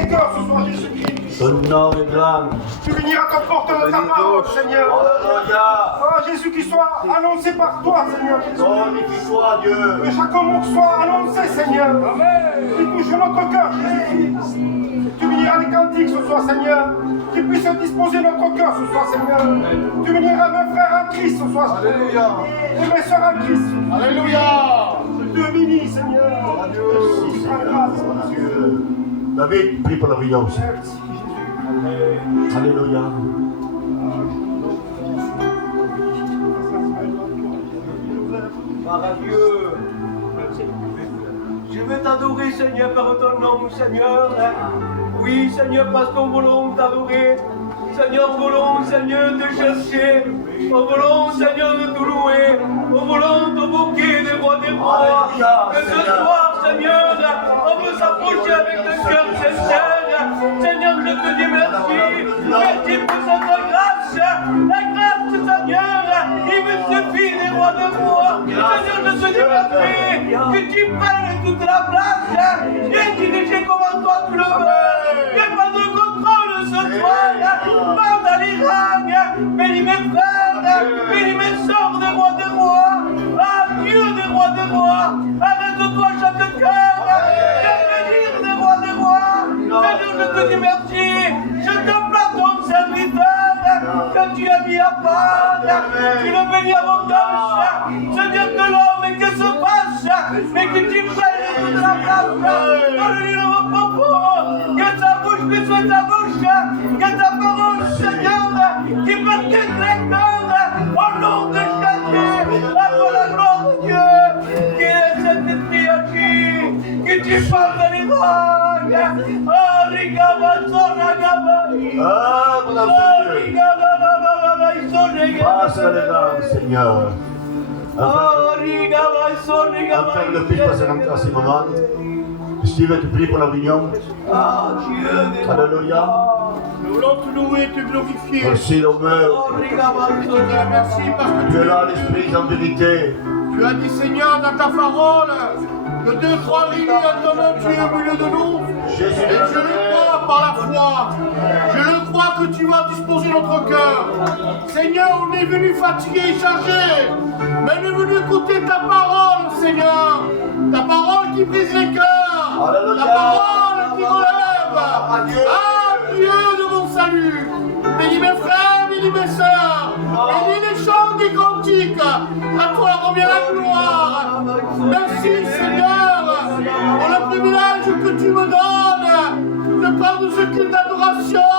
les cœurs ce soir, Jésus-Christ. Ton nom est grand. Tu béniras ton porte de ta parole, Seigneur. Alléluia. Oh, Jésus, qui soit annoncé par toi, Seigneur Jésus. Glorifié soit Dieu. Que chaque mot soit annoncé, Seigneur. Qui touche notre cœur, Jésus-Christ. Tu béniras les cantiques ce soir, Seigneur. Qui puisse disposer notre cœur ce soir, Seigneur. Tu béniras mes frères en Christ ce soir, Seigneur. Alléluia. Et mes soeurs en Christ. Alléluia. Te bénis, Seigneur. Merci, Seigneur. Dieu. David, prie pour la vie aussi. Merci, Jésus. Alléluia. Par Dieu. Je veux t'adorer, Seigneur, par ton nom, Seigneur. Oui, Seigneur, parce qu'on voulons t'adorer. Seigneur, nous voulons, Seigneur, te chercher. Nous voulons, Seigneur, de te louer. Nous voulons t'invoquer des rois des rois. Que ce soir, Seigneur, on veut s'approcher avec le cœur sincère. Seigneur, je te dis merci. Merci pour cette grâce. La grâce, Seigneur, il me suffit des rois des rois. Seigneur, je te dis merci. Que tu prennes toute la place. Viens diriger comme toi tu le veux. Viens prendre le contrôle ce soir. Parle à l'Iran. Bénis mes frères. Bénis mes sœurs des rois des rois. Ah, Dieu des rois des rois. Arrête-toi chaque cœur. Viens bénir des rois des rois. Seigneur, je te dis merci. Je te plains ton serviteur que tu as mis à part. Tu le bénis abondance. Seigneur, que l'homme et que se passe. Mais que tu prennes toute la place. Donne-lui le repos. Que ta bouche puisse être ta bouche. Que ta parole, Seigneur, qui percute les cœurs. Au nom de Jésus. À toi la gloire de Dieu. Qu'il est cet esprit agi. Que tu parles de l'Irak. Oh, Ah, mon Dieu. Passe à l'élan, Seigneur. Enfin, le fils va se rentrer à ce moment. Steve, tu pries pour la réunion. Alléluia. Nous voulons te louer, te glorifier. Merci, l'honneur. Merci parce que Tu es là, l'Esprit, en vérité. tu as dit, Seigneur, dans ta parole, que 2-3 réunis en ton nom, tu es au milieu de nous. Jésus, Et je le crois par la foi. Je le crois que tu vas disposer notre cœur. Seigneur, on est venu fatigué et chargé. Mais on est venu écouter ta parole, Seigneur. Ta parole qui brise les cœurs. Alléluia. Ta parole qui relève. Adieu. Ah, Dieu de mon salut. Bénis mes frères, bénis mes sœurs. Bénis les chants des cantiques. À toi revient la gloire. Merci, Seigneur, pour le privilège que tu me donnes de prendre ce culte d'adoration.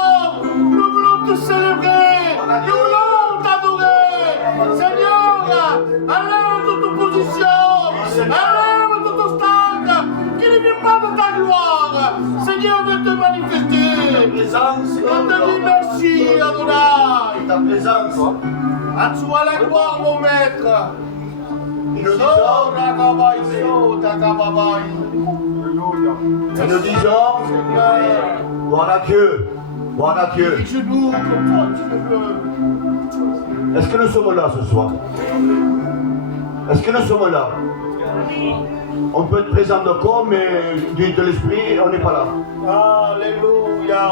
Nous voulons te célébrer. Nous voulons t'adorer. Seigneur, enlève toute opposition. Enlève tout obstacle qui ne vient pas de ta gloire. Seigneur, viens te manifester. présence, On te dit merci, Adonai. ta présence. À toi la gloire, mon maître. Et nous disons, gloire à Dieu, gloire à Dieu. Les genoux comme toi tu le veux. Est-ce que nous sommes là ce soir? Est-ce que nous sommes là? On peut être présent de corps, mais de l'esprit, on n'est pas là. Alléluia.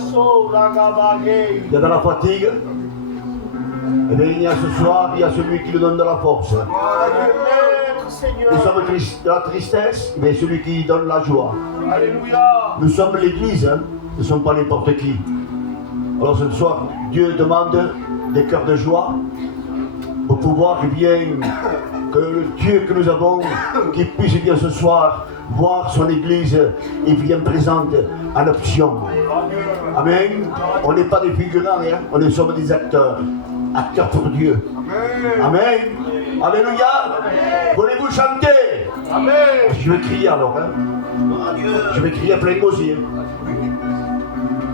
Il y a de la fatigue. Et bien, il y a ce soir, il y a celui qui nous donne de la force. Seigneur. Nous sommes de la tristesse, mais celui qui donne la joie. Alléluia. Nous sommes l'église, hein? Nous ne sommes pas n'importe qui. Alors ce soir, Dieu demande des cœurs de joie pour pouvoir bien que le Dieu que nous avons, qui puisse bien ce soir voir son église et bien présente en option. Amen. On n'est pas des figurants, hein? On sommes des acteurs. Acteurs pour Dieu. Amen. Alléluia. Voulez-vous chanter? Amen. Je vais crier alors. Hein? Je vais crier à plein gosier.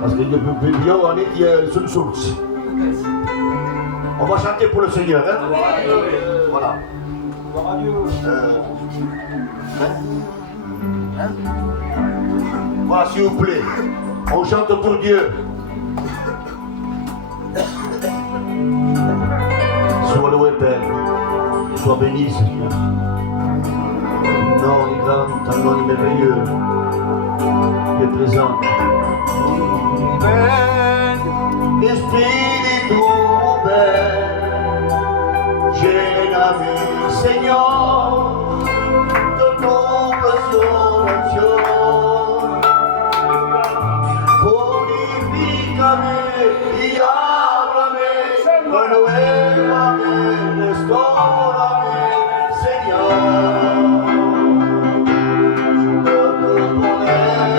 Parce que le vieux, on est sur le source. On va chanter pour le Seigneur. Hein? Voilà. Voilà, s'il vous plaît. On chante pour Dieu. Sois loué, Père. Sois béni, Seigneur. Non, grand, ton nom est merveilleux. Tu es présent. Ven, Espíritu, ven, lléname, Señor, de tu resurrección. Purifícame y háblame, renuévame, restórame, Señor. De tu poder,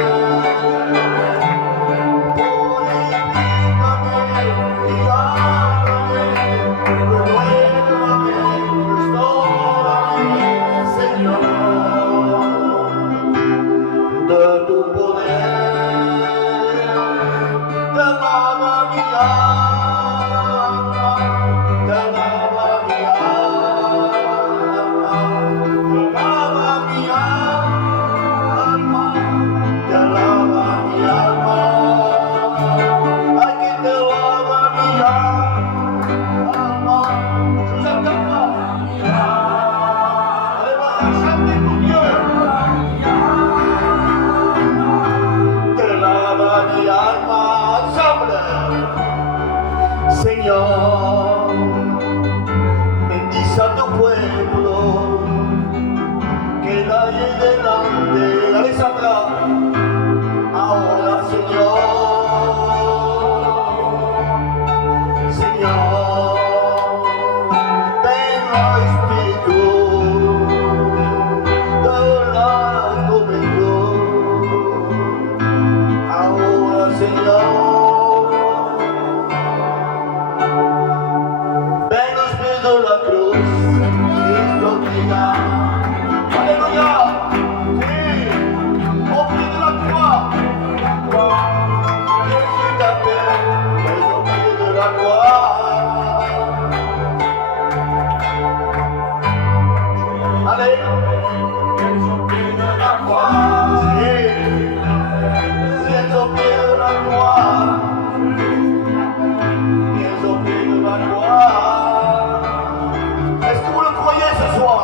purifícame y háblame, renuévame, restórame, Señor. De tu poder, te alaba mi alma, te alaba mi alma, te alaba mi alma, te alaba mi alma. Ay, que te alaba mi alma. Je vous entends pas. Allez, voilà, chantez pour Dieu. Te alaba mi alma, ensemble. Señor, bendice a tu pueblo, que da ahí delante. Alessandra, ahora Señor, Señor, ven Espíritu de la juventud. Ahora Señor, ven Espíritu de la cruz, Cristo te llama. Alléluia, sí, au pied de la croix, Jésus t'appelle, ven au pied de la croix. Allez, viens au pied de la croix, sí, viens au pied de la croix, viens au pied de la croix. Est-ce que vous le croyez ce soir?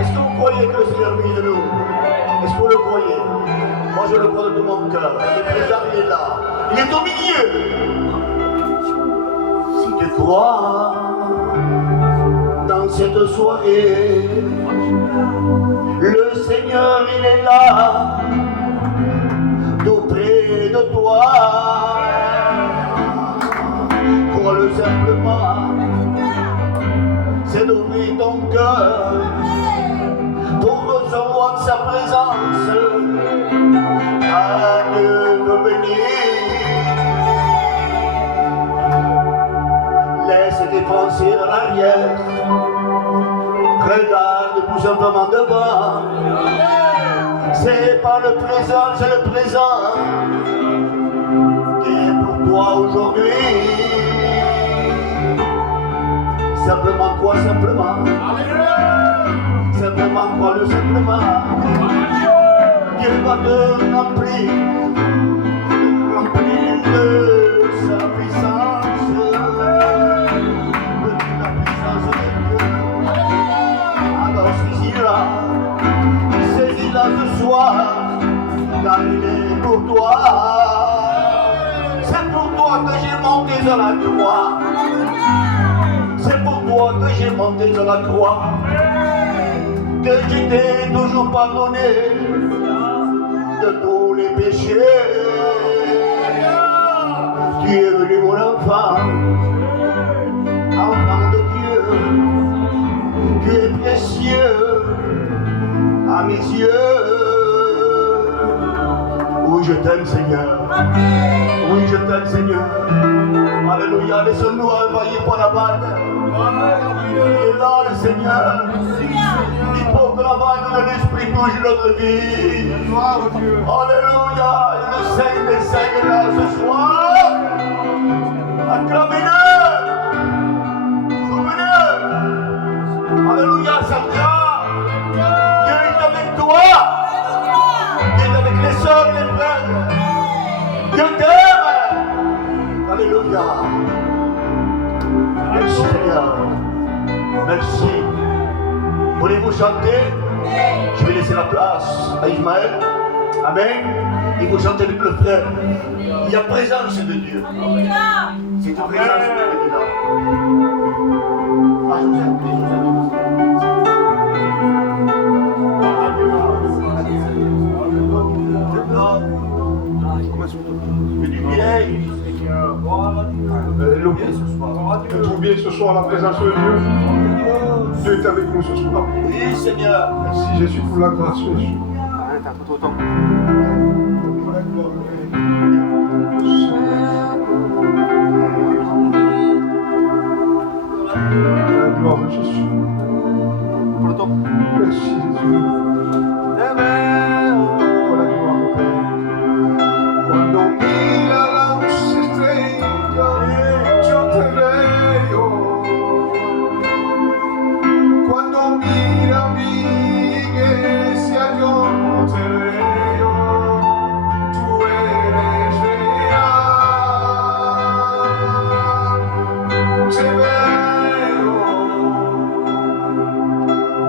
Est-ce que vous croyez que le Seigneur vit de nous? Est-ce que vous le croyez? Moi je le crois de tout mon cœur. Il est présent, il est là. Il est au milieu. Si tu crois dans cette soirée, le Seigneur il est là, tout près de toi. Crois-le simplement. C'est d'ouvrir ton cœur pour recevoir sa présence. À Dieu de venir. Laisse tes pensées dans l'arrière. Regarde tout simplement devant. C'est pas le présent, c'est le présent qui est pour toi aujourd'hui. Simplement quoi, simplement. Simplement quoi, le simplement. Dieu va te remplir de sa puissance, de la puissance de Dieu. Alors saisis-la ce soir, car il est pour toi. C'est pour toi que j'ai monté sur la croix. C'est pour toi que j'ai monté sur la croix, que je t'ai toujours pardonné de tous les péchés. Tu es venu mon enfant, enfant de Dieu. Tu es précieux à mes yeux. Oui, je t'aime Seigneur. Oui, je t'aime Seigneur. Alléluia, laisse-nous envahir par la vague. Il est là le Seigneur. Il porte la vague de l'Esprit touche notre vie. Alléluia, le Saint des Saints est là ce soir. Acclamez-le. Souvenez. Alléluia, Satan. Dieu est avec toi. Dieu est avec les sœurs et les frères. Dieu t'aime. Alléluia. Merci Seigneur. Merci. Voulez-vous chanter? Je vais laisser la place à Ismaël. Amen. Et vous chantez avec le frère. Il y a présence de Dieu. C'est ta présence de Dieu là. Ah, je vous aime. Mais du bien. Alléluia. Être bien ce soir la présence de Dieu. Dieu est avec nous ce soir. Oui, Seigneur. Merci Jésus pour la grâce, Jésus. La gloire de Jésus. Merci Jésus. Pour la gloire au Père. Cuando mira las estrellas, yo te veo. Cuando mira mi iglesia, yo te veo. Tú eres real. Te veo.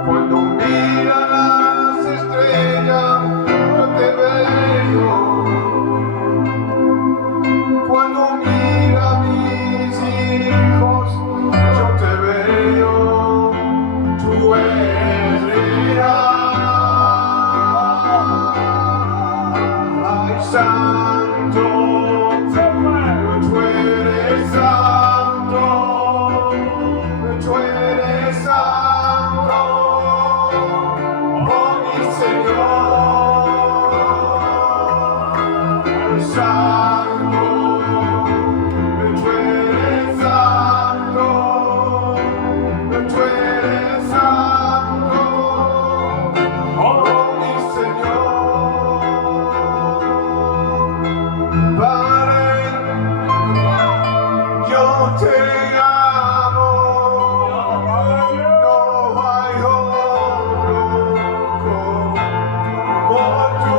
Cuando mira las estrellas, yo te veo. Cuando mira a mis hijos, yo te veo, tú eres real. Ay, santo, tú eres santo, tú eres santo, oh mi Señor, santo. Tú eres santo, oh mi Señor. Padre, yo te amo, no hay otro como tú.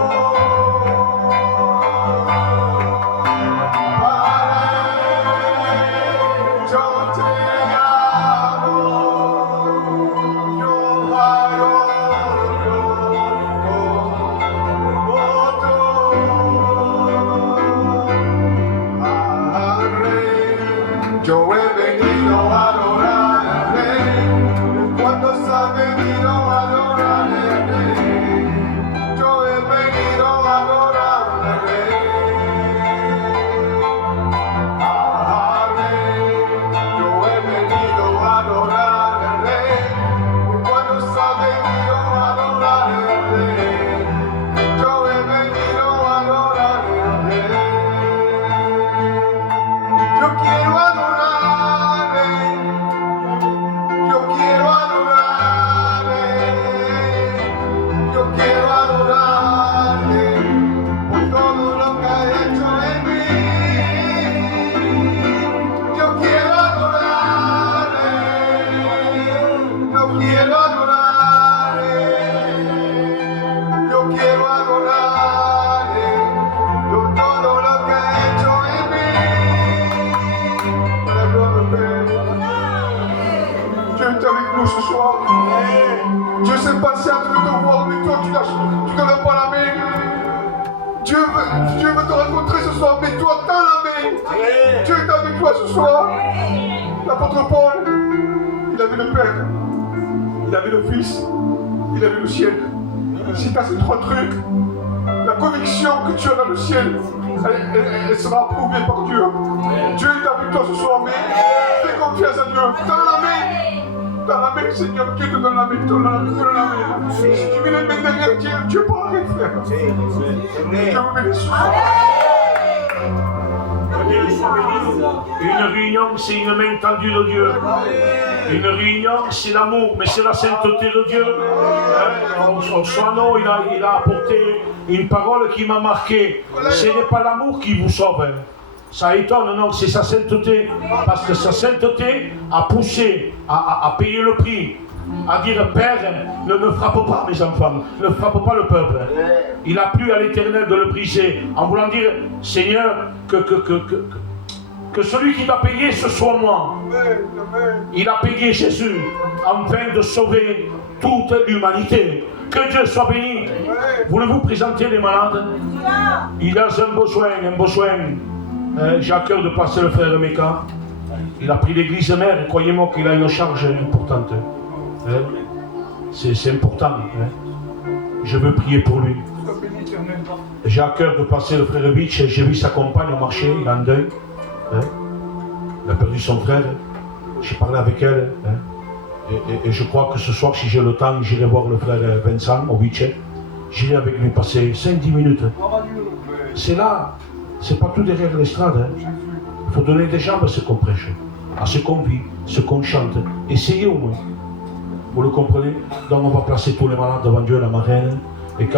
Yo he venido a adorar al Rey. Cuando se ha venido a adorar al Rey. Yo he venido a adorar al Rey. Al Rey. Yo he venido a adorar al Rey. Cuando se ha venido a adorar al Rey. Yo he venido a adorar al Rey. Yo quiero adorarle, yo quiero adorarle, yo quiero adorarle por todo lo que ha hecho en mí. Yo quiero adorarle, no quiero adorarle, yo quiero adorarle por todo lo que ha hecho en mí. Dieu est avec nous ce soir. Dieu s'est passé à te voir, mais toi tu ne lèves pas la main. Dieu veut te rencontrer ce soir, mais toi tends la main. Dieu est avec toi ce soir. L'apôtre Paul, il a vu le Père, il a vu le Fils, il a vu le ciel. Si tu as ces trois trucs, la conviction que tu as dans le ciel, elle sera approuvée par Dieu. Dieu est avec toi ce soir, mais fais confiance à Dieu. Tends la main. Dans la main, Seigneur, Dieu te donne la main, te donne la main. Si tu mets les mains derrière Dieu, Dieu peut rien faire. Dieu vous bénisse. Une réunion, c'est une main tendue de Dieu. Une réunion, c'est l'amour, mais c'est la sainteté de Dieu. Soano, il a apporté une parole qui m'a marqué. Ce n'est pas l'amour qui vous sauve. Ça étonne, non, c'est sa sainteté. Parce que sa sainteté a poussé à payer le prix. À dire, Père, ne frappe pas mes enfants, ne frappe pas le peuple. Il a plu à l'Éternel de le briser, en voulant dire, Seigneur, que celui qui va payer, ce soit moi. Il a payé Jésus, afin de sauver toute l'humanité. Que Dieu soit béni. Voulez-vous présenter les malades? Il a un besoin, j'ai à cœur de passer le frère Meka. Il a pris l'église mère, et croyez-moi qu'il a une charge importante. C'est important. Je veux prier pour lui. J'ai à cœur de passer le frère Bitch. J'ai vu sa compagne au marché, il est en deuil. Il a perdu son frère. J'ai parlé avec elle. Et je crois que ce soir, si j'ai le temps, j'irai voir le frère Vincent au Bitch. J'irai avec lui passer 5-10 minutes. C'est là, c'est pas tout derrière l'estrade. Il faut donner des jambes à ce qu'on prêche, à ce qu'on vit, ce qu'on chante. Essayez au moins. Vous le comprenez? Donc on va placer tous les malades devant Dieu, la marraine, et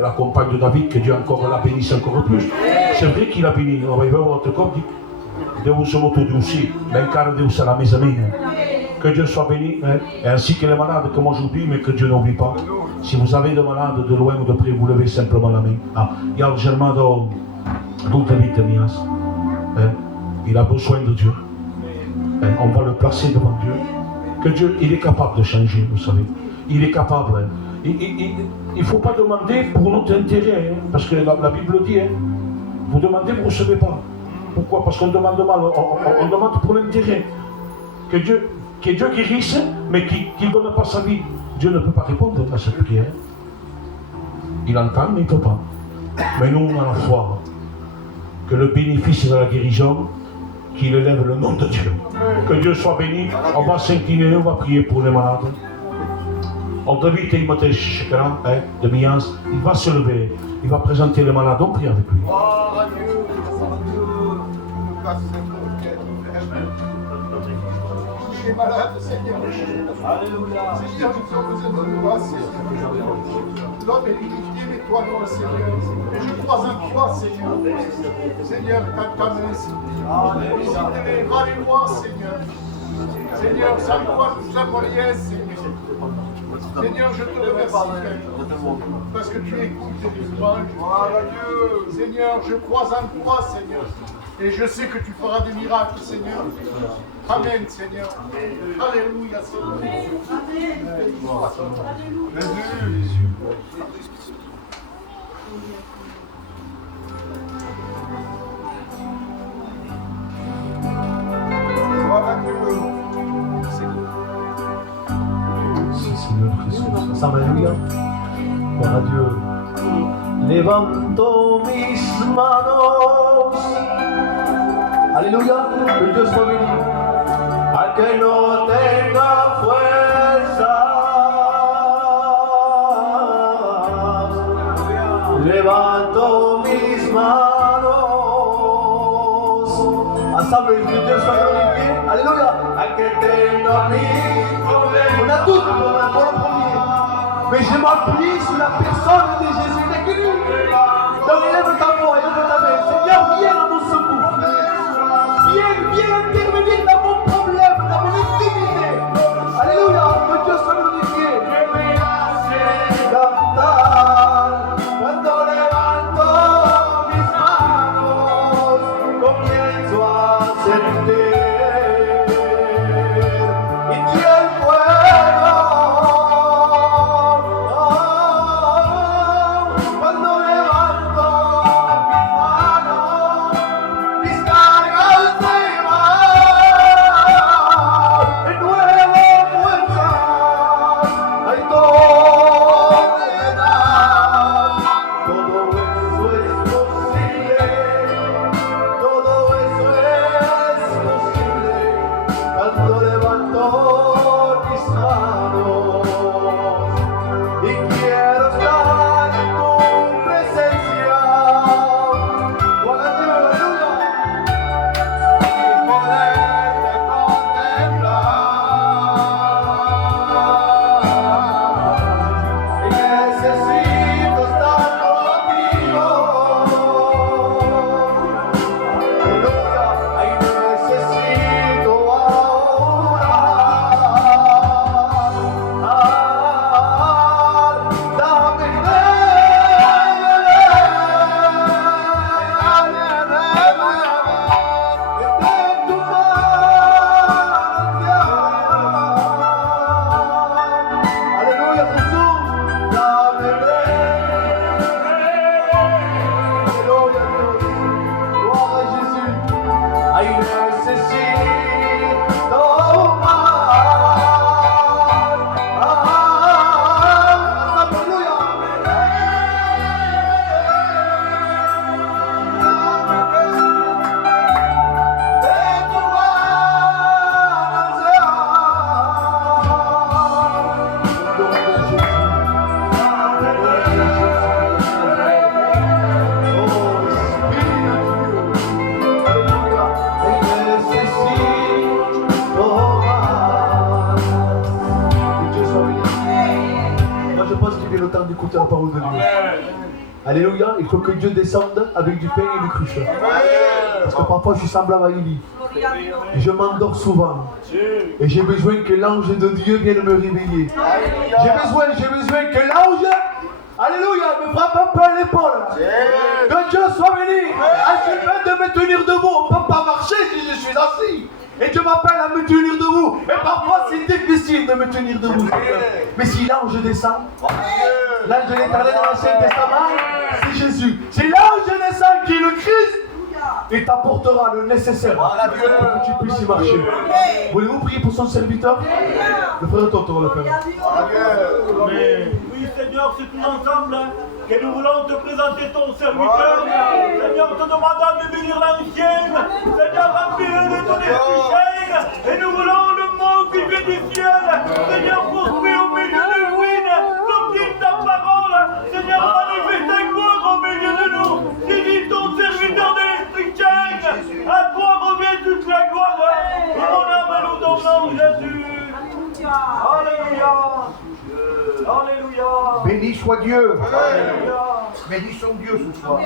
la compagne de David, que Dieu encore la bénisse encore plus. C'est vrai qu'il a béni. On va y voir votre corps. Deus somos tutti aussi. L'incarne Deus à la mes amis. Que Dieu soit béni, et ainsi que les malades que moi j'oublie, mais que Dieu n'oublie pas. Si vous avez des malades de loin ou de près, vous levez simplement la main. Ah, il y a le germain d'Ultavite Mias. Il a besoin de Dieu. On va le placer devant Dieu. Que Dieu, il est capable de changer, vous savez. Il est capable. Il ne faut pas demander pour notre intérêt, parce que la Bible dit, vous demandez, vous ne recevez pas. Pourquoi? Parce qu'on demande mal, on demande pour l'intérêt. Que Dieu guérisse, mais qu'il ne donne pas sa vie. Dieu ne peut pas répondre à cette prière. Il entend, mais il ne peut pas. Mais nous, on a la foi. Que le bénéfice de la guérison, qu'il élève le nom de Dieu. Que Dieu soit béni. On va s'incliner, on va prier pour les malades. On devait imiter chacun de Mias. Il va se lever, il va présenter les malades. On prie avec lui. Les malades, Seigneur. Alléluia. Seigneur, nous avons besoin de toi, Seigneur. L'homme est limité, mais toi non, Seigneur. Et je crois en toi, Seigneur. Seigneur, ta main, Seigneur. Alléluia, Seigneur. Seigneur, sans toi, nous avons rien, Seigneur. Seigneur, je te remercie, Père, parce que tu écoutes les louanges. Seigneur, je crois en toi, Seigneur. Et je sais que tu feras des miracles, Seigneur. Amen, Seigneur. Alléluia, Seigneur. Amen. Seigneur Jesús. Alléluia. Gloire à Dieu. Levanto mis manos. Alléluia. Que Dieu soit béni. Al que no tenga fuerza. Levanto mis manos. Ensemble, que Dieu soit glorifié. Alléluia. Al que tenga mis problèmes. On a tout, on a pas le premier. Mais je m'appuie sur la personne de Jésus. Il n'est que lui. Donc élève ta voix, élève ta main. Seigneur, viens à mon secours. Viens intervenir dans mon problème, dans mon intimité. Alléluia, que Dieu soit glorifié. Cantar, cuando levanto mis manos, comienzo a sentir. Alléluia, il faut que Dieu descende avec du pain et du cruche. Parce que parfois je suis semblable à Élie. Je m'endors souvent. Et j'ai besoin que l'ange de Dieu vienne me réveiller. J'ai besoin que l'ange, alléluia, me frappe un peu à l'épaule. Que Dieu soit béni. Achève de me tenir debout. On ne peut pas marcher si je suis assis. Et Dieu m'appelle à me tenir debout. Et parfois c'est difficile de me tenir debout. Mais si l'ange descend, l'ange de l'Éternel dans l'Ancien Testament, c'est Jésus. Si l'ange descend qui est le Christ, il t'apportera le nécessaire pour que tu puisses y marcher. Voulez-vous prier pour son serviteur? Le frère Toto, le Père. Oui, Seigneur, c'est tous ensemble que nous voulons te présenter ton serviteur. Seigneur, te demandant de bénir l'ancienne. Seigneur, remplis-le de ton esprit saint. Et nous voulons le mot qui vient du ciel. Seigneur, construit au milieu des ruines. Comme ta parole. Seigneur, manifeste ta gloire au milieu de nous. Saisis ton serviteur de l'esprit saint. À toi revient toute la gloire. Et mon âme nous donne Jésus. Alléluia. Alléluia. Béni soit Dieu. Alléluia. Bénissons Dieu ce soir.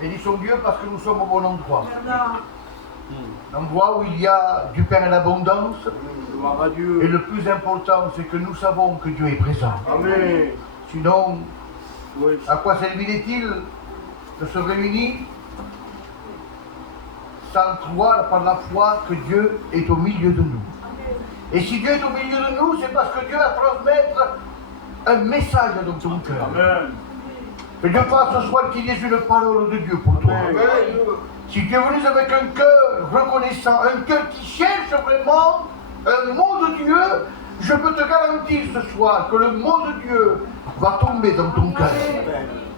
Bénissons Dieu parce que nous sommes au bon endroit. L'endroit où il y a du pain en abondance. Et le plus important, c'est que nous savons que Dieu est présent. Amen. Sinon, à quoi servirait-il de se réunir sans croire par la foi que Dieu est au milieu de nous? Et si Dieu est au milieu de nous, c'est parce que Dieu a transmettre un message dans ton cœur. Amen. Que Dieu fasse ce soir qu'il y ait une parole de Dieu pour toi. Amen. Si tu es venu avec un cœur reconnaissant, un cœur qui cherche vraiment un mot de Dieu, je peux te garantir ce soir que le mot de Dieu va tomber dans ton cœur.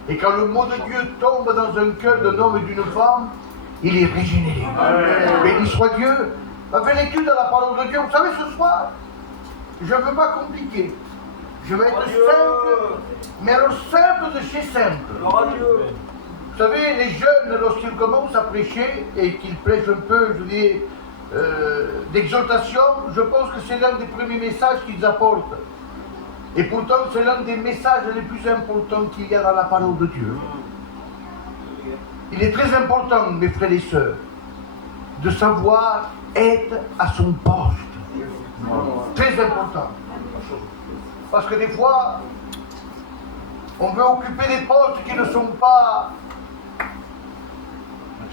Et quand le mot de Dieu tombe dans un cœur d'un homme et d'une femme, il est régénéré. Béni soit Dieu. Fais l'étude de la parole de Dieu. Vous savez, ce soir, je ne veux pas compliquer. Je vais être simple, mais alors simple de chez simple. Vous savez, les jeunes, lorsqu'ils commencent à prêcher et qu'ils prêchent un peu, je dis, d'exaltation, je pense que c'est l'un des premiers messages qu'ils apportent. Et pourtant, c'est l'un des messages les plus importants qu'il y a dans la parole de Dieu. Il est très important, mes frères et sœurs, de savoir être à son poste. Très important. Parce que des fois, on veut occuper des postes qui ne sont pas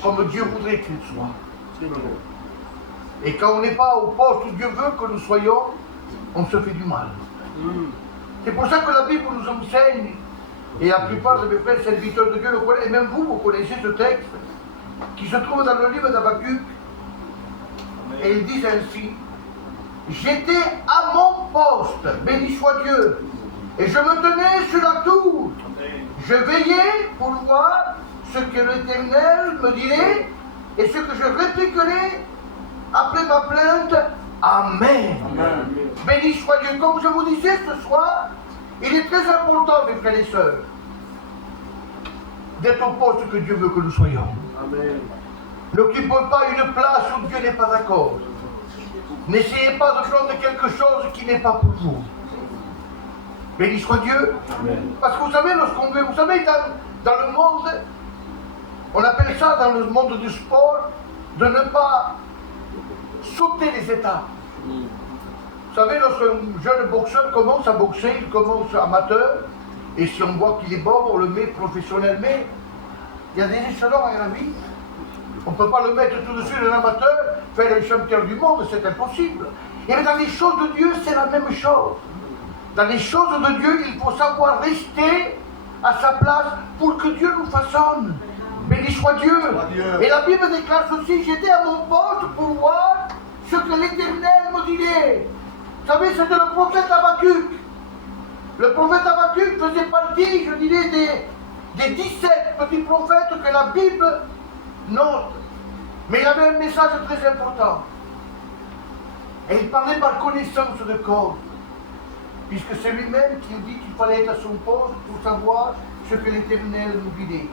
comme Dieu voudrait qu'ils soient. Et quand on n'est pas au poste où Dieu veut que nous soyons, on se fait du mal. C'est pour ça que la Bible nous enseigne, et la plupart de mes frères serviteurs de Dieu le connaissent, et même vous connaissez ce texte, qui se trouve dans le livre d'Habakkuk, et ils disent ainsi: j'étais à mon poste, béni soit Dieu, et je me tenais sur la tour. Je veillais pour voir ce que l'Éternel me dirait, et ce que je répliquerai après ma plainte. Amen. Amen. Béni soit Dieu. Comme je vous disais ce soir, il est très important, mes frères et sœurs, d'être au poste que Dieu veut que nous soyons. Amen. N'occupez pas une place où Dieu n'est pas d'accord. N'essayez pas de prendre quelque chose qui n'est pas pour vous. Béni soit Dieu. Amen. Parce que vous savez, lorsqu'on veut, vous savez, dans le monde, on appelle ça dans le monde du sport, de ne pas sauter les étapes. Vous savez, lorsqu'un jeune boxeur commence à boxer, il commence amateur, et si on voit qu'il est bon, on le met professionnellement. Il y a des échelons à la vie. On ne peut pas le mettre tout de suite un amateur, faire un champion du monde, c'est impossible. Et dans les choses de Dieu, c'est la même chose. Dans les choses de Dieu, il faut savoir rester à sa place pour que Dieu nous façonne. Béni soit Dieu. Et la Bible déclare ceci: j'étais à mon poste pour voir ce que l'Éternel me dirait. Vous savez, c'était le prophète Habakkuk. Le prophète Habakkuk faisait partie, je dirais, des 17 petits prophètes que la Bible note. Mais il avait un message très important. Et il parlait par connaissance de cause. Puisque c'est lui-même qui dit qu'il fallait être à son poste pour savoir ce que l'Éternel nous dirait.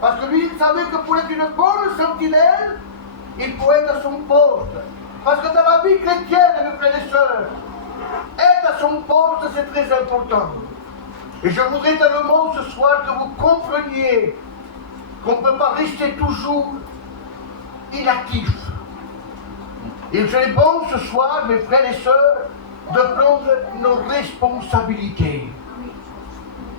Parce que lui, il savait que pour être une bonne sentinelle, il faut être à son poste. Parce que dans la vie chrétienne, mes frères et sœurs, être à son poste, c'est très important. Et je voudrais tellement ce soir que vous compreniez qu'on ne peut pas rester toujours inactif. Il serait bon ce soir, mes frères et sœurs, de prendre nos responsabilités.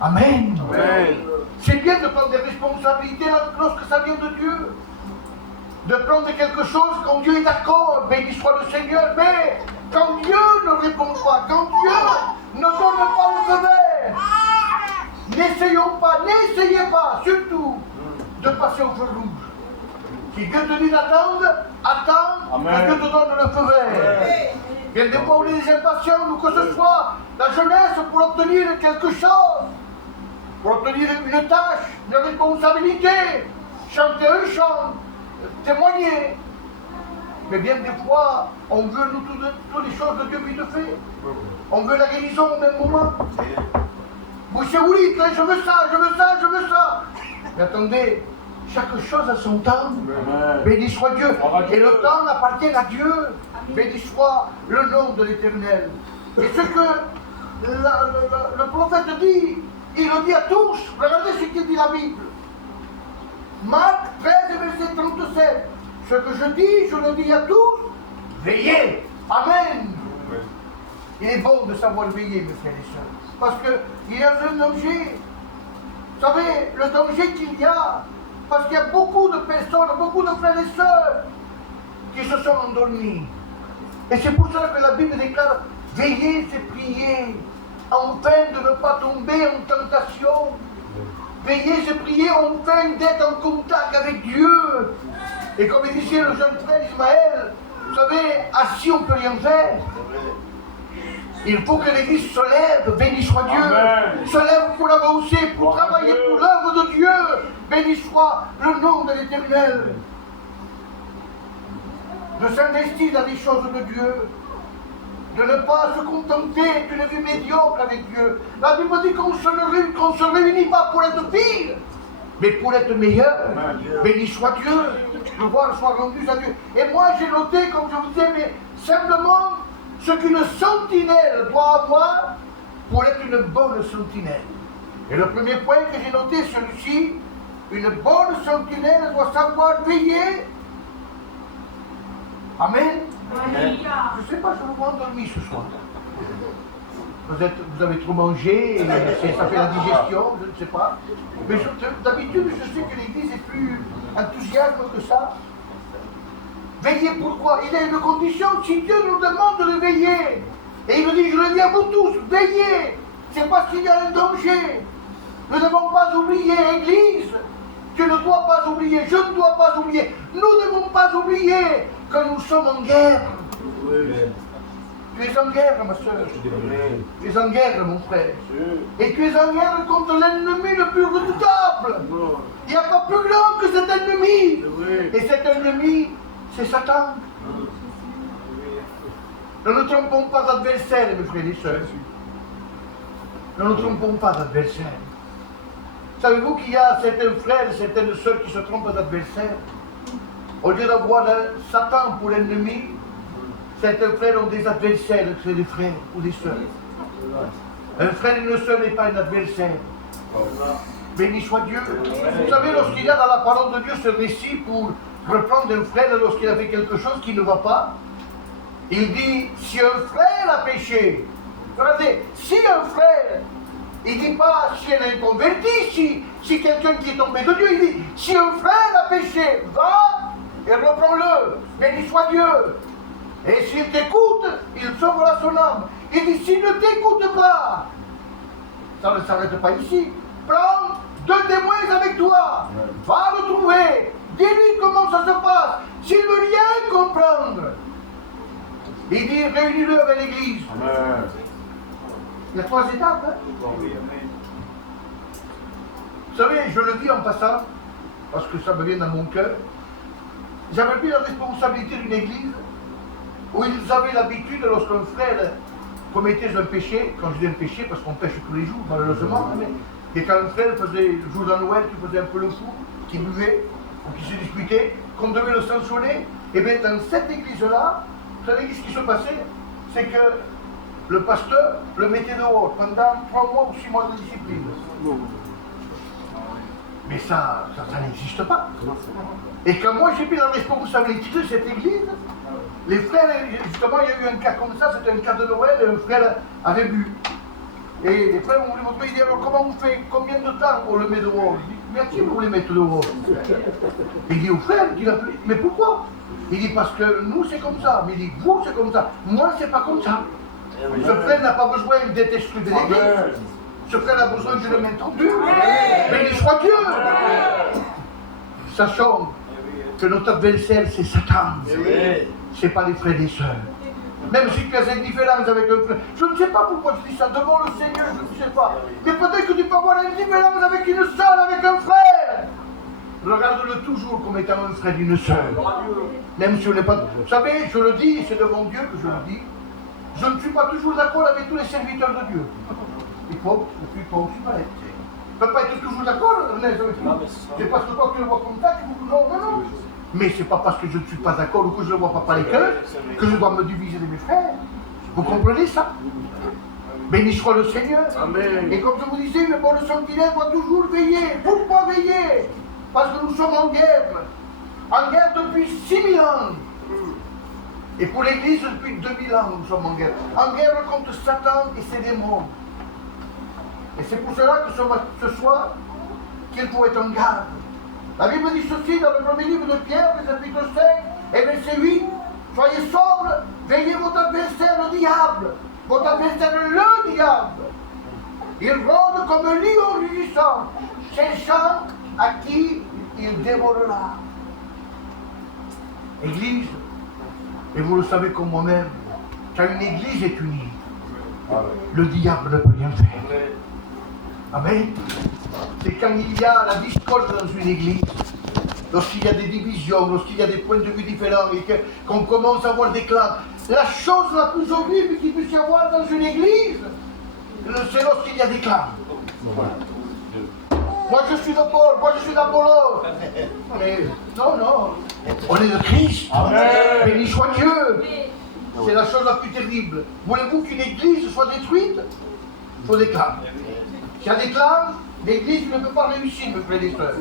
Amen. Amen. C'est bien de prendre des responsabilités lorsque ça vient de Dieu. De prendre quelque chose quand Dieu est d'accord, béni soit le Seigneur. Mais quand Dieu ne répond pas, quand Dieu ne donne pas le feu vert, n'essayez pas, surtout, de passer au feu rouge. Si Dieu te dit d'attendre, attends que Dieu te donne le feu vert. Bien des fois, on est des impatients, ou que ce soit la jeunesse pour obtenir quelque chose, pour obtenir une tâche, une responsabilité, chanter un chant, témoigner. Mais bien des fois, on veut nous toutes les choses que Dieu vite fait. On veut la guérison au même moment. Boucher Oulit, je veux ça, je veux ça, je veux ça. Mais attendez, chaque chose a son temps. Béni soit Dieu. Et le temps appartient à Dieu. Béni soit le nom de l'Éternel. Et ce que le prophète dit, il le dit à tous. Regardez ce qu'il dit la Bible. Marc 13, verset 37. Ce que je dis, je le dis à tous. Veillez. Amen. Il est bon de savoir veiller, mes frères et sœurs. Parce qu'il y a un danger. Vous savez, le danger qu'il y a, parce qu'il y a beaucoup de personnes, beaucoup de frères et sœurs qui se sont endormis. Et c'est pour cela que la Bible déclare, veillez et priez, afin de ne pas tomber en tentation. Veillez et priez afin d'être en contact avec Dieu. Et comme il disait le jeune frère Ismaël, vous savez, assis on ne peut rien faire. Il faut que l'Église se lève, béni soit Dieu, Amen. se lève pour avancer, pour travailler pour l'œuvre de Dieu, béni soit le nom de l'Éternel. De s'investir dans les choses de Dieu, de ne pas se contenter d'une vie médiocre avec Dieu. La Bible dit qu'on se réunit pas pour être pire, mais pour être meilleur. Béni soit Dieu, le gloire soit rendue à Dieu. Et moi j'ai noté, comme je vous disais, mais simplement ce qu'une sentinelle doit avoir pour être une bonne sentinelle. Et le premier point que j'ai noté, celui-ci, une bonne sentinelle doit savoir veiller. Amen. Amen. Je ne sais pas, je vous vois endormi ce soir. Vous avez trop mangé, et ça fait la digestion, je ne sais pas. Mais d'habitude, je sais que l'Église est plus enthousiaste que ça. Veillez pourquoi? Il y a une condition, si Dieu nous demande de veiller, et il nous dit, je le dis à vous tous, veillez, c'est parce qu'il y a un danger. Nous ne devons pas oublier, Église, tu ne dois pas oublier, je ne dois pas oublier, nous ne devons pas oublier que nous sommes en guerre. Tu es en guerre, ma soeur. Tu es en guerre, mon frère. Et tu es en guerre contre l'ennemi le plus redoutable. Il n'y a pas plus grand que cet ennemi. Et cet ennemi, c'est Satan. Ne nous trompons pas d'adversaire, mes frères et sœurs. Ne nous trompons pas d'adversaire. Savez-vous qu'il y a certains frères, certaines sœurs qui se trompent d'adversaire? Au lieu d'avoir Satan pour l'ennemi, certains frères ont des adversaires, c'est des frères ou des sœurs. Un frère et une sœur n'est pas un adversaire. Béni soit Dieu. Vous savez, lorsqu'il y a dans la parole de Dieu ce récit pour reprendre un frère lorsqu'il a fait quelque chose qui ne va pas, il dit, si un frère a péché, regardez, si un frère, il ne dit pas si elle est convertie, si quelqu'un qui est tombé de Dieu, il dit, si un frère a péché, va et reprends-le, béni soit Dieu. Et s'il t'écoute, il sauvera son âme. Il dit, s'il ne t'écoute pas, ça ne s'arrête pas ici, prends 2 témoins avec toi, va le trouver, dis-lui comment ça se passe, s'il ne veut rien comprendre. Il dit, réunis-le avec l'Église. Il y a 3 étapes. Hein? Vous savez, je le dis en passant, parce que ça me vient dans mon cœur, j'avais pris la responsabilité d'une église où ils avaient l'habitude, lorsqu'un frère commettait un péché, quand je dis un péché, parce qu'on pêche tous les jours, malheureusement, et quand un frère faisait, le jour de Noël, qui faisait un peu le fou, qui buvait, ou qui se disputait, qu'on devait le sanctionner, et bien dans cette église-là, vous savez ce qui se passait? C'est que le pasteur le mettait dehors pendant 3 mois ou 6 mois de discipline. Mais ça n'existe pas. Et quand moi j'ai pris la responsabilité de cette église, les frères, justement, il y a eu un cas comme ça, c'était un cas de Noël, et un frère avait bu. Et les frères m'ont voulu montrer, il dit alors comment vous faites, combien de temps on le met dehors? Je dis, merci vous les mettre dehors. Il dit au frère, il a dit, mais pourquoi? Il dit parce que nous c'est comme ça, mais il dit vous c'est comme ça, moi c'est pas comme ça. Ce frère n'a pas besoin d'être exclu de l'église. Ce frère a besoin d'une main tendue. Mais il soit Dieu. Sachant que notre adversaire c'est Satan. C'est pas les frères et les sœurs. Même si tu as cette différence avec un frère. Je ne sais pas pourquoi tu dis ça devant le Seigneur, je ne sais pas. Mais peut-être que tu peux avoir une différence avec une sœur, avec un frère. Regarde-le toujours comme étant un frère d'une sœur. Même si on n'est pas... Vous savez, je le dis, c'est devant Dieu que je le dis. Je ne suis pas toujours d'accord avec tous les serviteurs de Dieu. Il faut aussi pas l'être. Tu ne peux pas être toujours d'accord, Ernest, avec lui. C'est parce que toi tu le vois comme ça que vous... Non. Mais c'est pas parce que je ne suis pas d'accord ou que je ne vois pas par les cœurs que je dois me diviser de mes frères. Vous comprenez ça? Béni soit le Seigneur. Amen. Et comme je vous disais, une bonne sentinelle doit toujours veiller. Pourquoi veiller? Parce que nous sommes en guerre. En guerre depuis 6000 ans. Et pour l'Église, depuis 2000 ans, nous sommes en guerre. En guerre contre Satan et ses démons. Et c'est pour cela que ce soir, qu'il faut être en garde. La Bible dit ceci dans le premier livre de Pierre, le chapitre 5 et verset 8. Soyez sobres, veillez votre adversaire, le diable. Votre adversaire, le diable. Il rôde comme un lion rugissant, cherchant à qui il dévorera. Église, et vous le savez comme moi-même, quand une église est unie, le diable ne peut rien faire. Amen. C'est quand il y a la discorde dans une église, lorsqu'il y a des divisions, lorsqu'il y a des points de vue différents et qu'on commence à avoir des clans. La chose la plus horrible qu'il puisse y avoir dans une église, c'est lorsqu'il y a des clans. Moi je suis de Paul, moi je suis d'Apollo. Mais non, on est de Christ. Béni soit Dieu. C'est la chose la plus terrible. Voulez-vous qu'une église soit détruite? Il faut des clans. S'il y a des clans, l'église ne peut pas réussir, mes frères et sœurs.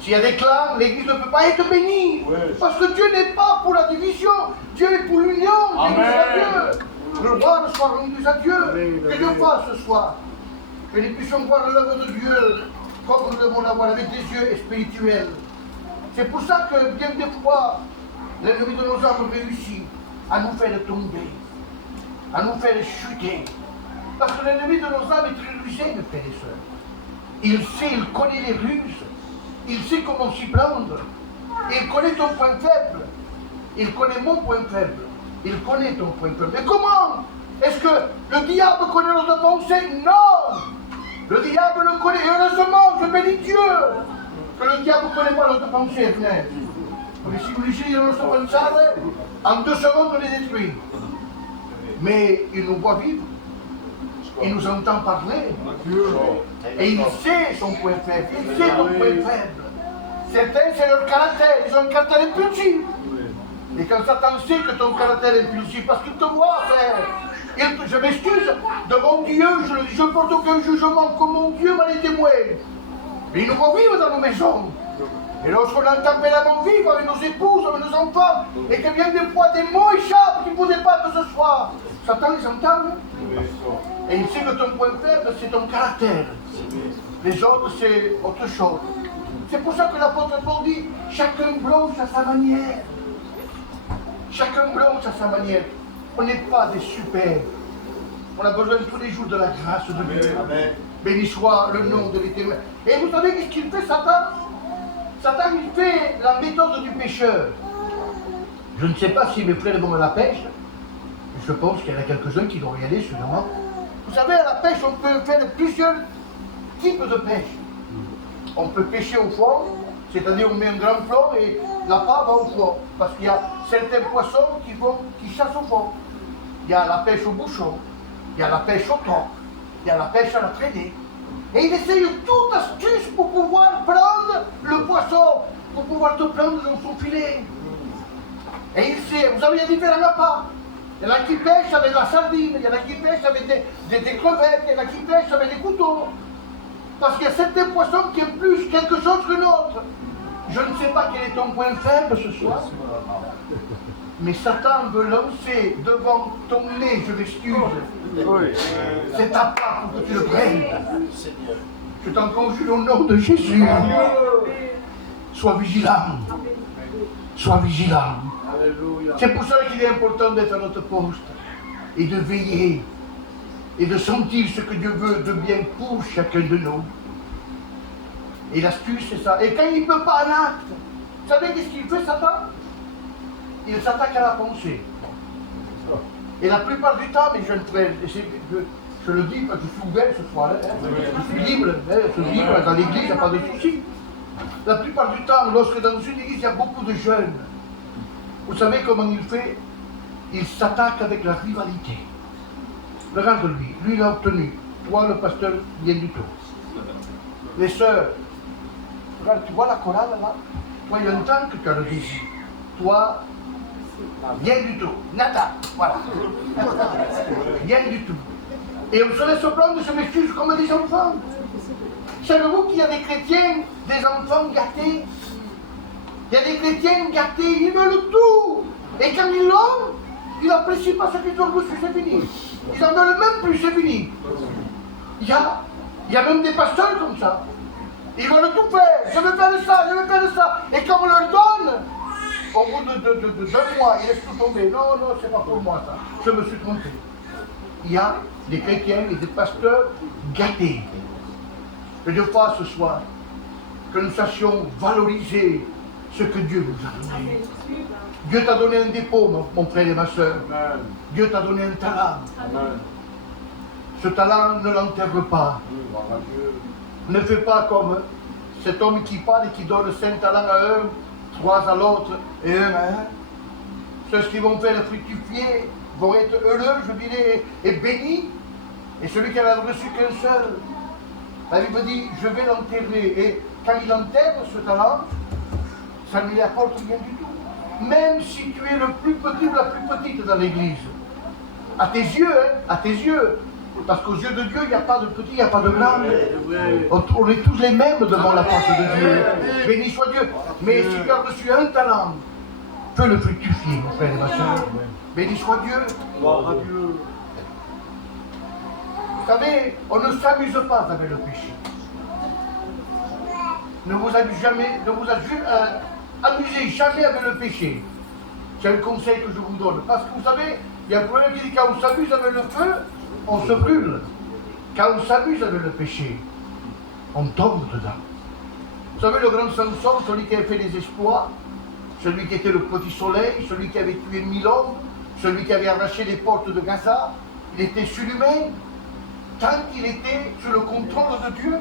S'il y a des clans, l'église ne peut pas être bénie. Parce que Dieu n'est pas pour la division, Dieu est pour l'union. Béni soit Dieu. Le roi soit rendu à Dieu. Que Dieu fasse ce soir. Que nous puissions voir l'œuvre de Dieu comme nous devons l'avoir avec des yeux spirituels. C'est pour ça que bien des fois, l'ennemi de nos âmes réussit à nous faire tomber, à nous faire chuter. Parce que l'ennemi de nos âmes est très rusé, mes frères et sœurs. Il sait, il connaît les ruses, il sait comment s'y prendre. Il connaît ton point faible, il connaît mon point faible, il connaît ton point faible. Mais comment? Est-ce que le diable connaît notre pensée? Non! Le diable le connaît, et heureusement, je bénis Dieu, que le diable ne connaît pas notre pensée, frère. Mais si vous lisez dans notre pensée, en 2 secondes, on les détruit. Mais il nous voit vivre. Il nous entend parler. Et il sait son point faible. Il sait ton point faible. Certains, c'est leur caractère. Ils ont un caractère impulsif. Et quand Satan sait que ton caractère est impulsif, parce qu'il te voit faire, je m'excuse, devant Dieu, je ne dis, je porte aucun jugement, comme mon Dieu m'a les témoins. Mais il nous voit vivre dans nos maisons. Et lorsqu'on entend bellement vivre avec nos épouses, avec nos enfants, et que bien des fois des mots échappent qui ne vous débattent ce soir, Satan les entend. Et il sait que ton point faible, c'est ton caractère. Les autres, c'est autre chose. C'est pour ça que l'apôtre Paul dit, chacun blanche à sa manière. Chacun blanche à sa manière. On n'est pas des super. On a besoin tous les jours de la grâce de Dieu. Amen. Béni soit le nom de l'Éternel. Et vous savez qu'est-ce qu'il fait, Satan? Satan, il fait la méthode du pêcheur. Je ne sais pas si mes frères vont à la pêche. Mais je pense qu'il y en a quelques-uns qui vont y aller, sûrement. Vous savez, à la pêche, on peut faire plusieurs types de pêche. On peut pêcher au fond, c'est-à-dire on met un grand flot et la part va au fond. Parce qu'il y a certains poissons qui chassent au fond. Il y a la pêche au bouchon, il y a la pêche au thon, il y a la pêche à la traînée. Et il essaye toute astuce pour pouvoir prendre le poisson, pour pouvoir te prendre dans son filet. Et il sait, vous avez différents appâts. Il y en a qui pêchent avec la sardine, il y en a qui pêchent avec des crevettes, il y en a qui pêchent avec des couteaux. Parce qu'il y a certains poissons qui aiment plus quelque chose que l'autre. Je ne sais pas quel est ton point faible ce soir. Mais Satan veut lancer devant ton nez, je m'excuse, cet appât pour que tu le prennes. Je t'en conjure au nom de Jésus. Sois vigilant. Sois vigilant. C'est pour ça qu'il est important d'être à notre poste et de veiller et de sentir ce que Dieu veut de bien pour chacun de nous. Et l'astuce, c'est ça. Et quand il ne peut pas en acte, vous savez qu'est-ce qu'il fait, Satan? Il s'attaque à la pensée. Et la plupart du temps, mes jeunes frères, je le dis parce que je suis ouvert ce soir, hein, je suis libre, dans l'église, il n'y a pas de souci. La plupart du temps, lorsque dans une église, il y a beaucoup de jeunes, vous savez comment il fait? Il s'attaque avec la rivalité. Regarde-lui, lui il a obtenu. Toi, le pasteur, rien du tout. Les sœurs, regarde, tu vois la chorale là? Toi, il y a un temps que tu as le désir. Toi, rien du tout. Nada, voilà. Rien du tout. Et on se laisse prendre, je m'excuse, comme des enfants. Savez-vous qu'il y a des chrétiens, des enfants gâtés? Il y a des chrétiens gâtés, ils veulent tout. Et quand ils l'ont, ils n'apprécient pas ce qu'ils ont reçu, c'est fini. Ils n'en veulent même plus, c'est fini. Il y a même des pasteurs comme ça. Ils veulent tout faire. Je veux faire ça, je veux faire ça. Et quand on leur donne, au bout de 2 mois, ils laissent tout tomber. Non, non, c'est pas pour moi ça. Je me suis trompé. Il y a des chrétiens et des pasteurs gâtés. Et de fois ce soir, que nous sachions valoriser ce que Dieu nous a donné. Dieu t'a donné un dépôt, mon frère et ma soeur. Dieu t'a donné un talent. Amen. Ce talent, ne l'enterre pas. Ne fais pas comme cet homme qui parle et qui donne 5 talents à un, 3 à l'autre et 1 à un. Ceux qui vont faire fructifier vont être heureux, je dirais, et bénis. Et celui qui n'a reçu qu'un seul, la Bible dit, je vais l'enterrer. Et quand il enterre ce talent, ça ne lui apporte rien du tout. Même si tu es le plus petit ou la plus petite dans l'église. À tes yeux, hein, à tes yeux. Parce qu'aux yeux de Dieu, il n'y a pas de petit, il n'y a pas de grand. On est tous les mêmes devant la face de Dieu. Béni soit Dieu. Mais si tu as reçu un talent, fais le fructifier, mon frère et ma soeur. Béni soit Dieu. Vous savez, on ne s'amuse pas avec le péché. Ne vous amusez jamais avec le péché. C'est un conseil que je vous donne. Parce que vous savez, il y a un problème qui dit quand on s'amuse avec le feu, on se brûle. Quand on s'amuse avec le péché, on tombe dedans. Vous savez, le grand Samson, celui qui avait fait des exploits, celui qui était le petit soleil, celui qui avait tué 1000 hommes, celui qui avait arraché les portes de Gaza, il était surhumain tant qu'il était sous le contrôle de Dieu.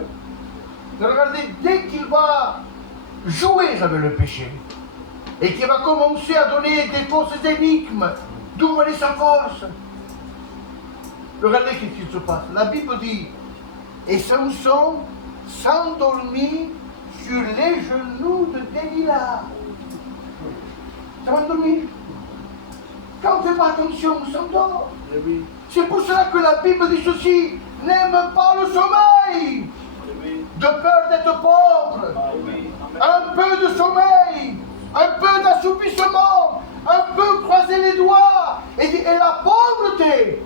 Regardez, dès qu'il va jouer avec le péché et qu'il va commencer à donner des fausses énigmes, d'où venait sa force. Regardez ce qu'il se passe. La Bible dit, et Samson s'endormit sur les genoux de Delilah. Ça va dormir. Quand on ne fait pas attention, on s'endort. C'est pour cela que la Bible dit ceci, n'aime pas le sommeil, de peur d'être pauvre. Un peu de sommeil, un peu d'assoupissement, un peu croiser les doigts, et la pauvreté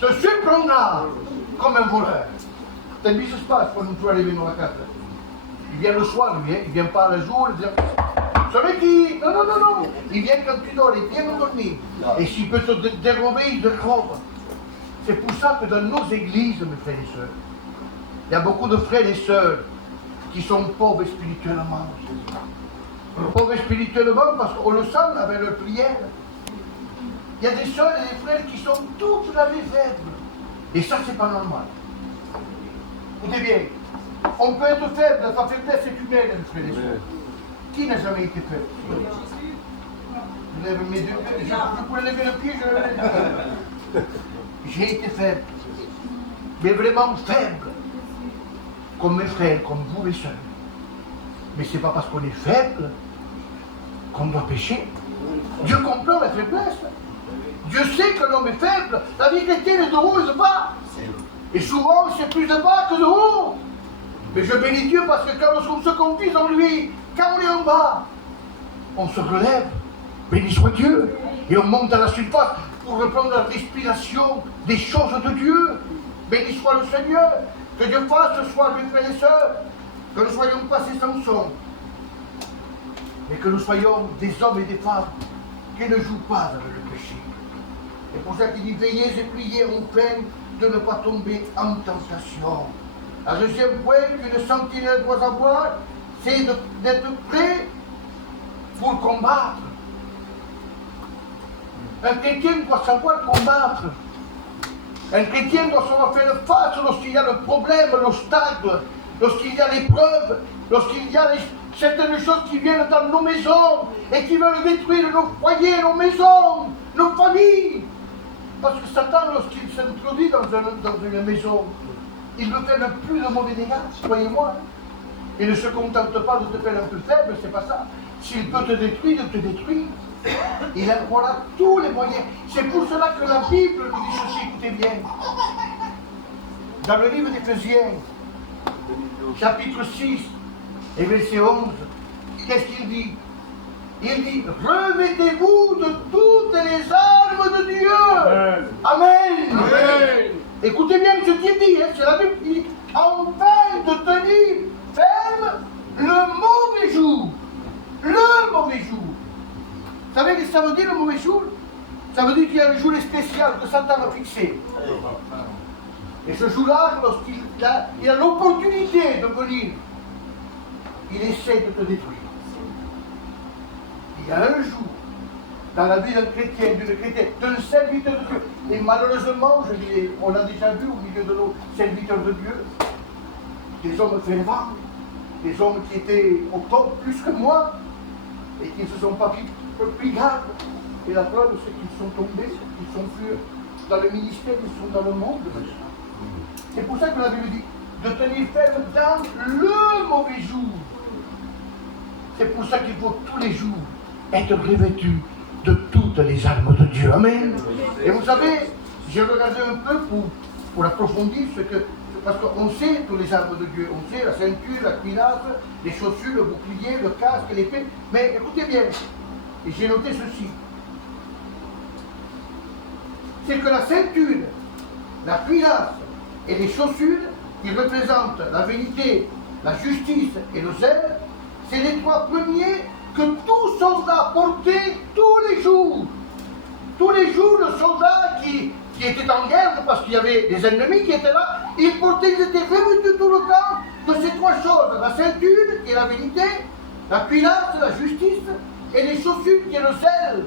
te surprendra comme un voleur. C'est bizarre, se passe quand nous arrivons dans la carte. Il vient le soir, lui, hein? Il ne vient pas le jour, il vient... Celui qui... Non, non, non, non. Il vient quand tu dors, il vient dormir. Et s'il peut te dérober, il te robe. C'est pour ça que dans nos églises, mes frères et sœurs, il y a beaucoup de frères et sœurs qui sont pauvres spirituellement. Pauvres spirituellement parce qu'on le sent avec leur prière. Il y a des sœurs et des frères qui sont toute la vie faibles. Et ça, c'est pas normal. Écoutez bien, on peut être faible, sa faiblesse est humaine, mes frères et sœurs. Qui n'a jamais été faible? Je lève mes 2 pieds, je pourrais lever le pied, je lève les 2. J'ai été faible, mais vraiment faible, comme mes frères, comme vous, mes sœurs. Mais ce n'est pas parce qu'on est faible qu'on doit pécher. Dieu comprend la faiblesse. Dieu sait que l'homme est faible. La vie chrétienne est de haut et de bas. Et souvent, c'est plus de bas que de haut. Mais je bénis Dieu parce que quand on se confie en lui, quand on est en bas, on se relève. Béni soit Dieu. Et on monte à la surface pour reprendre la respiration des choses de Dieu. Béni soit le Seigneur. Que Dieu fasse ce soir, mes frères et sœurs, que nous soyons pas ces Samson, mais que nous soyons des hommes et des femmes qui ne jouent pas avec le péché. Et pour ça qu'il dit, veillez et priez en peine de ne pas tomber en tentation. La deuxième point qu'une sentinelle doit avoir, c'est d'être prêt pour combattre. Un chrétien doit savoir combattre. Un chrétien doit savoir faire face lorsqu'il y a le problème, l'obstacle, lorsqu'il y a l'épreuve, lorsqu'il y a certaines choses qui viennent dans nos maisons et qui veulent détruire nos foyers, nos maisons, nos familles. Parce que Satan, lorsqu'il s'introduit dans une maison, il ne fait même plus de mauvais dégâts, croyez-moi. Il ne se contente pas de te faire un peu faible, c'est pas ça. S'il peut te détruire, il te détruit. Il emploiera tous les moyens. C'est pour cela que la Bible nous dit ceci, écoutez bien. Dans le livre d'Éphésiens, chapitre 6 et verset 11, qu'est-ce qu'il dit? Il dit, remettez-vous de toutes les armes de Dieu. Amen. Amen. Écoutez bien ce qu'il dit, hein, c'est la Bible qui dit, afin de tenir ferme le mauvais jour. Le mauvais jour. Vous savez ce que ça veut dire le mauvais jour? Ça veut dire qu'il y a un jour spécial que Satan a fixé. Et ce jour-là, lorsqu'il a l'opportunité de venir, il essaie de te détruire. Il y a un jour, dans la vie d'un chrétien, d'une chrétienne, d'un serviteur de Dieu, et malheureusement, je dis, on l'a déjà vu au milieu de nos serviteurs de Dieu, des hommes fervents, des hommes qui étaient au top plus que moi, et qui ne se sont pas pris garde. Et la preuve, c'est qu'ils sont tombés, ils sont plus dans le ministère, ils sont dans le monde. C'est pour ça que la Bible dit de tenir ferme dans le mauvais jour. C'est pour ça qu'il faut tous les jours être revêtu de toutes les armes de Dieu. Amen. Et vous savez, j'ai regardé un peu pour approfondir ce que... Parce qu'on sait tous les armes de Dieu. On sait la ceinture, la cuirasse, les chaussures, le bouclier, le casque, l'épée. Mais écoutez bien, et j'ai noté ceci. C'est que la ceinture, la cuirasse et les chaussures qui représentent la vérité, la justice et le zèle, c'est les trois premiers que tout soldat portait tous les jours. Tous les jours, le soldat qui était en guerre, parce qu'il y avait des ennemis qui étaient là, ils étaient revêtus tout le temps de ces trois choses. La ceinture, qui est la vérité, la cuirasse, la justice, et les chaussures, qui est le zèle.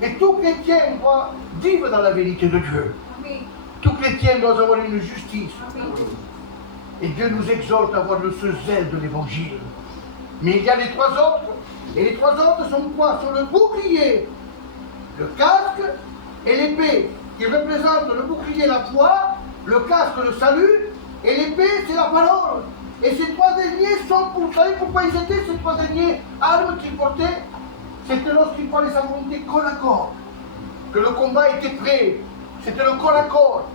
Et tout chrétien doit vivre dans la vérité de Dieu. Tout chrétien doit avoir une justice. Et Dieu nous exhorte à avoir ce zèle de l'évangile. Mais il y a les trois autres. Et les trois autres sont quoi? Sont le bouclier, le casque et l'épée, qui représentent le bouclier, la foi, le casque, le salut, et l'épée, c'est la parole. Et ces trois derniers sont pour... Vous savez pourquoi ils étaient, ces trois derniers armes qu'ils portaient? C'était lorsqu'il fallait s'affronter corps à corps, que le combat était prêt. C'était le corps à corps.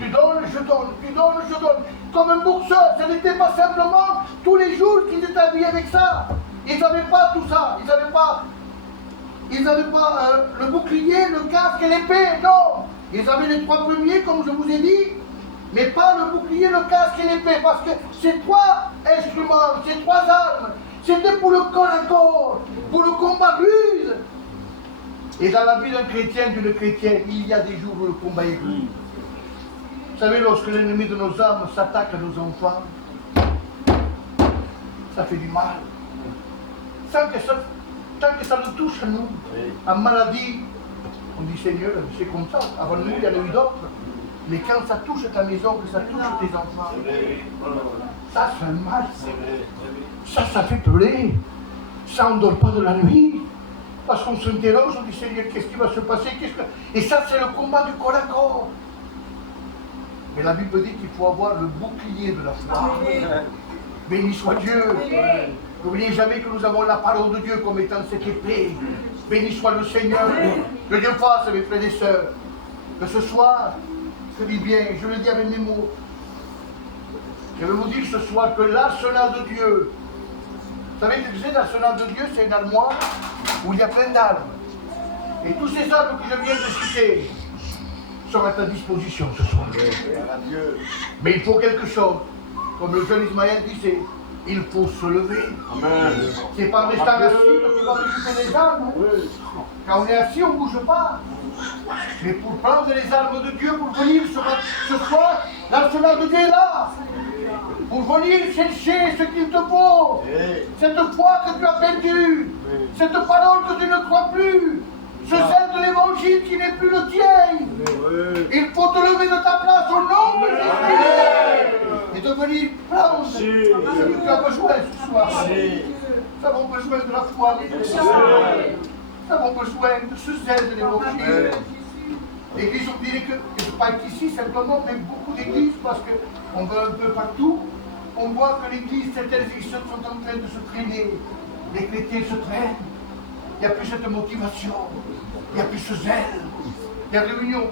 Tu donnes, je donne, tu donnes, je donne. Comme un boxeur, ce n'était pas simplement tous les jours qu'ils étaient habillés avec ça. Ils n'avaient pas tout ça. Ils n'avaient pas le bouclier, le casque et l'épée. Non. Ils avaient les trois premiers, comme je vous ai dit, mais pas le bouclier, le casque et l'épée. Parce que ces trois instruments, ces trois armes, c'était pour le corps à corps, pour le combat rude. Et dans la vie d'un chrétien, d'une chrétienne, il y a des jours où le combat est rude. Vous savez, lorsque l'ennemi de nos âmes s'attaque à nos enfants, ça fait du mal. Tant que ça nous touche à nous, en maladie, on dit Seigneur, c'est comme ça. Avant nous, il y en a eu d'autres. Mais quand ça touche ta maison, que ça touche tes enfants, ça fait mal. Ça fait pleurer. Ça, on ne dort pas de la nuit. Parce qu'on s'interroge, on dit Seigneur, qu'est-ce qui va se passer? Et ça, c'est le combat du corps à corps. Mais la Bible dit qu'il faut avoir le bouclier de la foi. Béni soit Dieu. N'oubliez jamais que nous avons la parole de Dieu comme étant cette épée Béni soit le Seigneur. Que Dieu fasse, mes frères et sœurs, que ce soir, je dis bien, je le dis avec mes mots, je veux vous dire ce soir que l'arsenal de Dieu, vous savez ce que c'est l'arsenal de Dieu? C'est une armoire où il y a plein d'armes. Et tous ces armes que je viens de citer sont à ta disposition ce soir. Mais il faut quelque chose. Comme le jeune Ismaël disait, il faut se lever. C'est pas en restant assis que tu vas récupérer les armes. Quand on est assis, on ne bouge pas. Mais pour prendre les armes de Dieu, pour venir ce soir, l'arsenal de Dieu est là. Pour venir chercher ce qu'il te faut. Cette foi que tu as perdue. Cette parole que tu ne crois plus. Ce zèle de l'évangile qui n'est plus le tien. Il faut te lever de ta place au nom de Jésus. Et de venir prendre ce que tu as besoin ce soir. Nous avons besoin de la foi. Nous avons besoin de ce zèle de l'évangile. L'église, on dirait que, je ne pas ici simplement, mais beaucoup d'églises, parce qu'on va un peu partout, on voit que l'église, certaines églises sont en train de se traîner. Les chrétiens se traînent. Il n'y a plus cette motivation. Il n'y a plus ce zèle. Il y a réunion.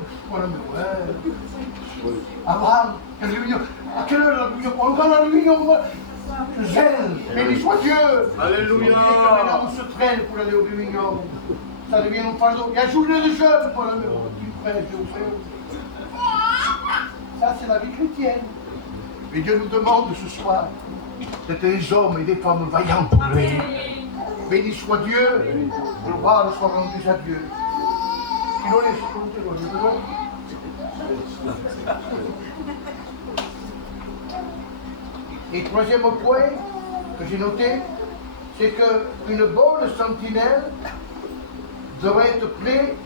Avant, il y a réunion. À quelle heure la réunion? On va à la réunion. Le zèle. Béni soit Dieu. Alléluia. Maintenant, on se traîne pour aller aux réunions. Ça devient un fardeau. Il y a journée de jeûne pour aller au frère, ça, c'est la vie chrétienne. Et Dieu nous demande ce soir d'être des hommes et des femmes vaillants pour lui. Béni soit Dieu, gloire soit rendue à Dieu. Et troisième point que j'ai noté, c'est qu'une bonne sentinelle doit être prête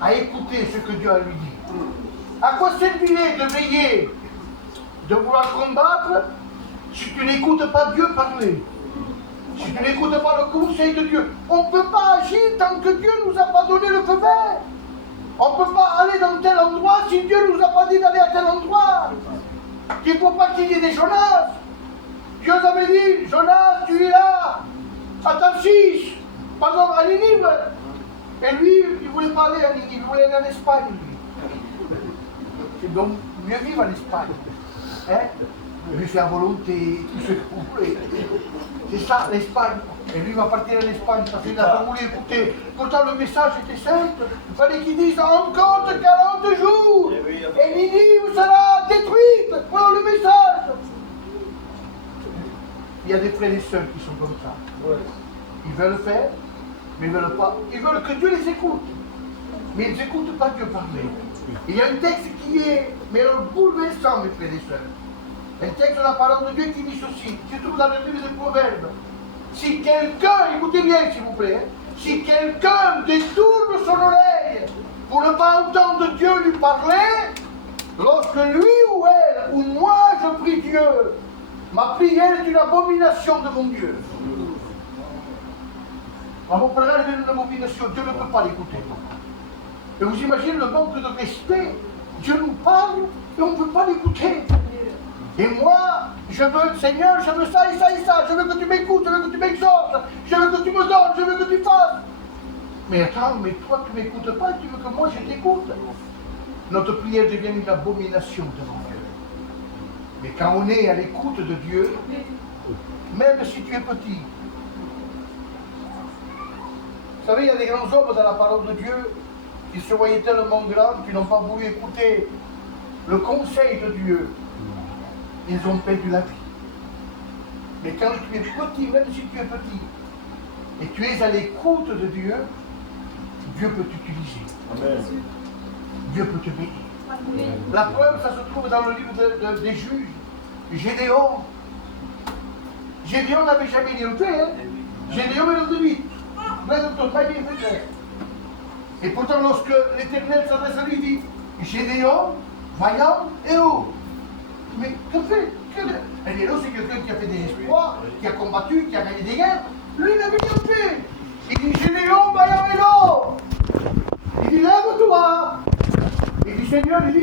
à écouter ce que Dieu a lui dit. À quoi servirait de veiller, de vouloir combattre, si tu n'écoutes pas Dieu parler? Si tu n'écoutes pas le conseil de Dieu, on ne peut pas agir tant que Dieu ne nous a pas donné le feu vert. On ne peut pas aller dans tel endroit si Dieu ne nous a pas dit d'aller à tel endroit. Il ne faut pas qu'il y ait des Jonas. Dieu avait dit, Jonas, tu es là, à Tarsis, pardon, à Ninive. Et lui, il ne voulait pas aller à Ninive, il voulait aller en Espagne. C'est donc mieux vivre en Espagne. Hein? Lui fait à volonté, tout ce que vous voulez. C'est ça, l'Espagne. Et lui va partir en Espagne parce qu'il n'a pas voulu écouter. Pourtant, le message était simple. Il fallait qu'il dise encore 40 jours. Et Ninive sera détruite. Voilà le message. Il y a des frères et sœurs qui sont comme ça. Ils veulent faire, mais ils ne veulent pas. Ils veulent que Dieu les écoute. Mais ils n'écoutent pas Dieu parler. Il y a un texte qui est, mais bouleversant, mes frères et sœurs. Un texte de la parole de Dieu qui dit ceci, se trouve dans le livre des Proverbes. Si quelqu'un, écoutez bien s'il vous plaît, si quelqu'un détourne son oreille pour ne pas entendre Dieu lui parler, lorsque lui ou elle, ou moi je prie Dieu, ma prière est une abomination de mon Dieu. Mon prière est une abomination, Dieu ne peut pas l'écouter. Et vous imaginez le manque de respect. Dieu nous parle et on ne peut pas l'écouter. Et moi, je veux, Seigneur, je veux ça et ça et ça. Je veux que tu m'écoutes, je veux que tu m'exhortes. Je veux que tu me donnes, je veux que tu fasses. Mais attends, mais toi, tu ne m'écoutes pas, tu veux que moi je t'écoute. Notre prière devient une abomination devant Dieu. Mais quand on est à l'écoute de Dieu, même si tu es petit, vous savez, il y a des grands hommes dans la parole de Dieu qui se voyaient tellement grands qui n'ont pas voulu écouter le conseil de Dieu. Ils ont perdu la vie. Mais quand tu es petit, même si tu es petit, et tu es à l'écoute de Dieu, Dieu peut t'utiliser. Dieu peut te bénir. Amen. La preuve, ça se trouve dans le livre des juges. Gédéon. Gédéon n'avait jamais dit le fait. Hein? Gédéon est le vite. Et pourtant, lorsque l'Éternel s'adresse à lui, il dit Gédéon, vaillant, héros. Mais que fait? Un héros, c'est quelqu'un qui a fait des exploits, qui a combattu, qui a gagné des guerres. Lui, il n'avait rien fait. Il dit Gédéon, vaillant, héros. Il dit lève-toi. Il dit Seigneur, il dit